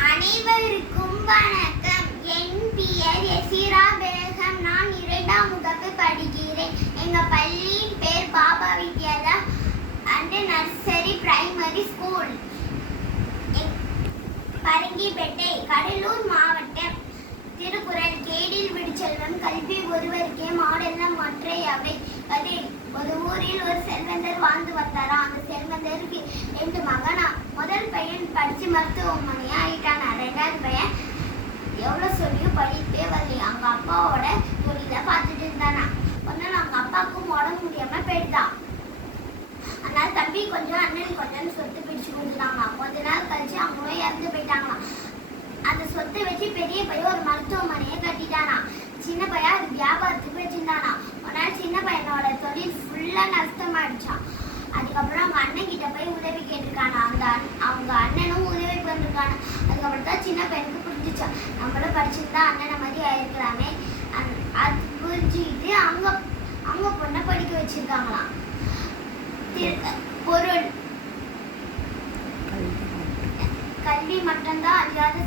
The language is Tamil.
அனைவருக்கும் வணக்கம். என் பெயர் எசிரா பேகம். நான் 2ஆம் வகுப்பு படிக்கிறேன். எங்க பள்ளியின் பேர் Baba Vidyalaya and nursery primary school, Parangipettai, Cuddalore மாவட்டம். திருக்குறள்: கேடில் விடுச்செல்வம் கல்வி ஒருவருக்கே மாடெல்லாம் மற்றையவை. கதை: ஒரு ஊரில் ஒரு செல்வந்தர் வாழ்ந்து வந்தாராம். அந்த செல்வந்தருக்கு 2 மகனா. முதல் பையன் படிச்சு மருத்துவமனையா ஆயிட்டானா. 2வது பையன் எவ்வளவு சொல்லியும் படிப்பே வரலையா. அவங்க அப்பாவோட தொழில பார்த்துட்டு இருந்தானா. ஒரு நாள் அவங்க அப்பாவுக்கும் உடம்பு முடியாம போயிட்டான். அதனால தம்பி கொஞ்சம் அண்ணன் கொஞ்சம் சொத்து பிடிச்சு கொடுத்துட்டாங்க. கொஞ்ச நாள் கழிச்சு அவங்களும் இறந்து போயிட்டாங்களாம். அந்த சொத்தை வச்சு பெரிய பையன் ஒரு மருத்துவமனையை கட்டிட்டானா. சின்ன பையன் அது வியாபாரத்துக்கு வச்சிருந்தானா. ஒரு நாள் சின்ன பையனோட தொழில் ஃபுல்லா நஷ்டமாயிடுச்சான். அதுக்கப்புறம் அவங்க அண்ணன் கிட்ட போய் உதவி கேட்டிருக்கானா. அவங்க அண்ணனும் உதவி பண்ணிருக்கானா. அதுக்கப்புறம் தான் சின்ன பையனுக்கு புரிஞ்சிச்சான், நம்மளும் படிச்சிருந்தா அண்ணனை மாதிரி ஆயிருக்கலாமே. அது புரிஞ்சுக்கிட்டு அவங்க பொண்ணை படிக்க வச்சிருக்காங்களாம். பொருள்: கல்வி மட்டும்தான் அறியாத